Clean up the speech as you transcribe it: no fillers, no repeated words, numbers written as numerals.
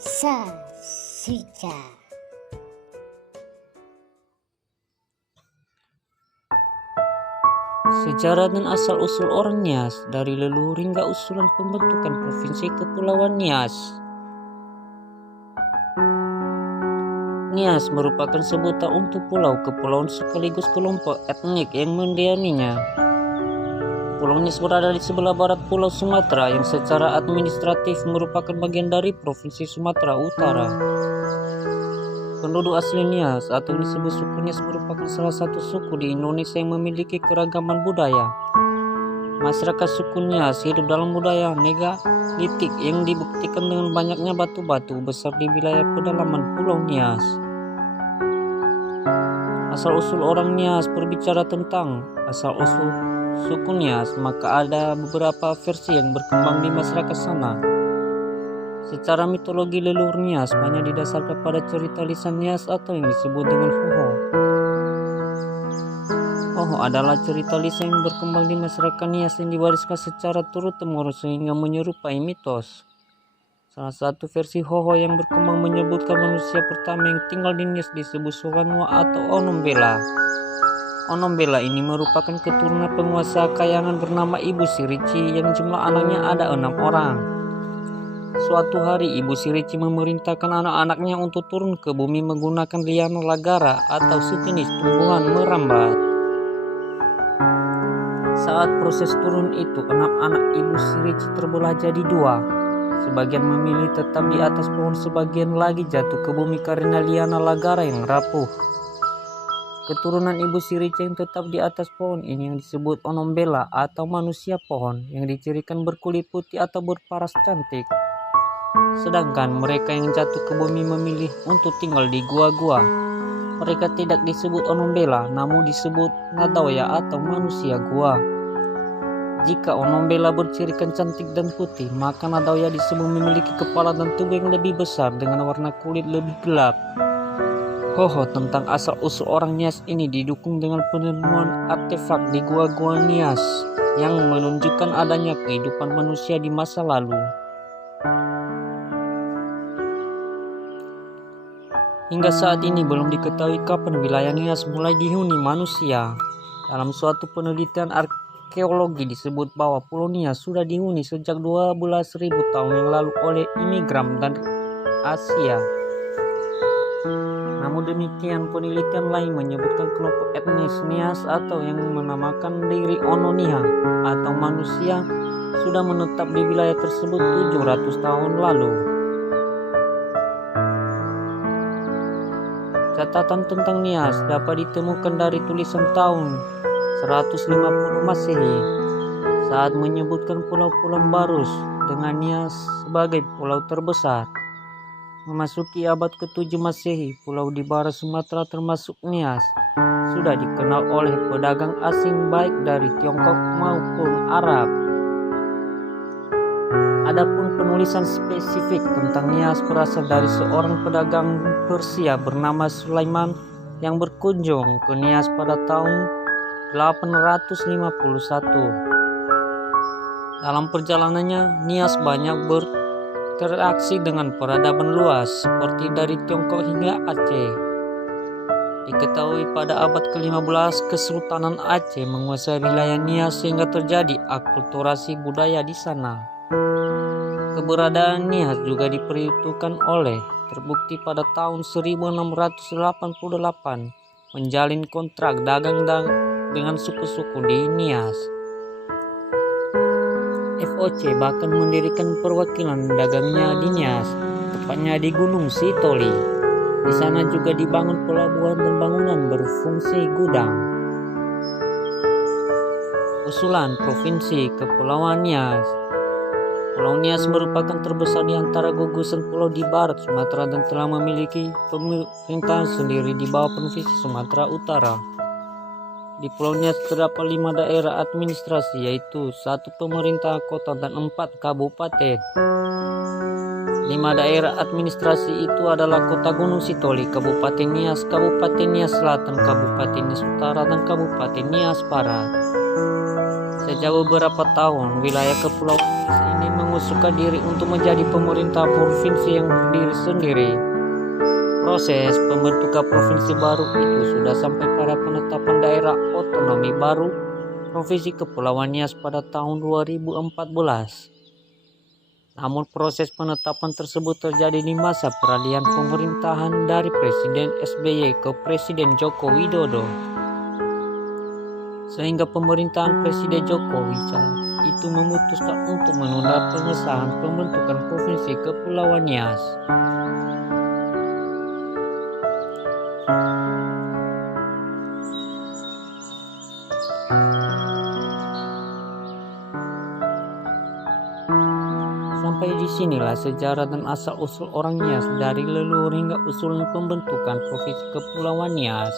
Sasica. Sejarah dan asal-usul orang Nias dari leluhur hingga usulan pembentukan Provinsi Kepulauan Nias. Nias merupakan sebutan untuk pulau kepulauan sekaligus kelompok etnik yang mendiaminya. Pulau Nias berada di sebelah barat Pulau Sumatera yang secara administratif merupakan bagian dari Provinsi Sumatera Utara. Penduduk asli Nias atau disebut suku Nias merupakan salah satu suku di Indonesia yang memiliki keragaman budaya. Masyarakat suku Nias hidup dalam budaya megalitik yang dibuktikan dengan banyaknya batu-batu besar di wilayah pedalaman Pulau Nias. Asal-usul orang Nias berbicara tentang asal-usul suku Nias, maka ada beberapa versi yang berkembang di masyarakat sana. Secara mitologi leluhur Nias banyak didasarkan pada cerita lisan Nias atau yang disebut dengan Hoho. Hoho adalah cerita lisan yang berkembang di masyarakat Nias yang diwariskan secara turun-temurun sehingga menyerupai mitos. Salah satu versi Hoho yang berkembang menyebutkan manusia pertama yang tinggal di Nias disebut Soranua atau Onombela. Onombela ini merupakan keturunan penguasa kayangan bernama Ibu Sirici yang jumlah anaknya ada 6 orang. Suatu hari Ibu Sirici memerintahkan anak-anaknya untuk turun ke bumi menggunakan liana lagara atau sejenis tumbuhan merambat. Saat proses turun itu, anak-anak Ibu Sirici terbelah jadi 2. Sebagian memilih tetap di atas pohon, sebagian lagi jatuh ke bumi karena liana lagara yang rapuh. Keturunan Ibu Sirici yang tetap di atas pohon ini yang disebut Onombela atau manusia pohon yang dicirikan berkulit putih atau berparas cantik. Sedangkan mereka yang jatuh ke bumi memilih untuk tinggal di gua-gua. Mereka tidak disebut Onombela, namun disebut Nadawya atau manusia gua. Jika Onombela bercirikan cantik dan putih, maka Nadawya disebut memiliki kepala dan tubuh yang lebih besar dengan warna kulit lebih gelap. Hoho tentang asal-usul orang Nias ini didukung dengan penemuan artefak di gua-gua Nias yang menunjukkan adanya kehidupan manusia di masa lalu. Hingga saat ini belum diketahui kapan wilayah Nias mulai dihuni manusia. Dalam suatu penelitian arkeologi disebut bahwa Pulau Nias sudah dihuni sejak 12.000 tahun yang lalu oleh imigran dari Asia. Namun demikian, penelitian lain menyebutkan kelompok etnis Nias atau yang menamakan diri Ononia atau manusia sudah menetap di wilayah tersebut 700 tahun lalu. Catatan tentang Nias dapat ditemukan dari tulisan tahun 150 Masehi saat menyebutkan Pulau-Pulau Barus dengan Nias sebagai pulau terbesar. Memasuki abad ke-7 Masehi, pulau di barat Sumatera termasuk Nias sudah dikenal oleh pedagang asing baik dari Tiongkok maupun Arab. Adapun penulisan spesifik tentang Nias berasal dari seorang pedagang Persia bernama Sulaiman yang berkunjung ke Nias pada tahun 851. Dalam perjalanannya, Nias banyak berinteraksi dengan peradaban luas seperti dari Tiongkok hingga Aceh. Diketahui pada abad ke-15 Kesultanan Aceh menguasai wilayah Nias sehingga terjadi akulturasi budaya di sana. Keberadaan Nias juga diperhitungkan oleh terbukti pada tahun 1688 menjalin kontrak dagang dengan suku-suku di Nias. FOC bahkan mendirikan perwakilan dagangnya di Nias, tepatnya di Gunung Sitoli. Di sana juga dibangun pelabuhan dan bangunan berfungsi gudang. Usulan Provinsi Kepulauan Nias. Pulau Nias merupakan terbesar di antara gugusan pulau di barat Sumatera dan telah memiliki pemerintahan sendiri di bawah Provinsi Sumatera Utara. Di Pulau Nias terdapat 5 daerah administrasi, yaitu 1 pemerintah kota dan 4 kabupaten. 5 daerah administrasi itu adalah Kota Gunung Sitoli, Kabupaten Nias, Kabupaten Nias Selatan, Kabupaten Nias Utara, dan Kabupaten Nias Barat. Sejak beberapa tahun, wilayah Kepulauan Nias ini mengusulkan diri untuk menjadi pemerintah provinsi yang berdiri sendiri. Proses pembentukan provinsi baru itu sudah sampai pada penetapan daerah otonomi baru Provinsi Kepulauan Nias pada tahun 2014. Namun proses penetapan tersebut terjadi di masa peralihan pemerintahan dari Presiden SBY ke Presiden Joko Widodo. Sehingga pemerintahan Presiden Jokowi saat itu memutuskan untuk menunda pengesahan pembentukan Provinsi Kepulauan Nias. Sampai disinilah sejarah dan asal-usul orang Nias dari leluhur hingga usulan pembentukan Provinsi Kepulauan Nias.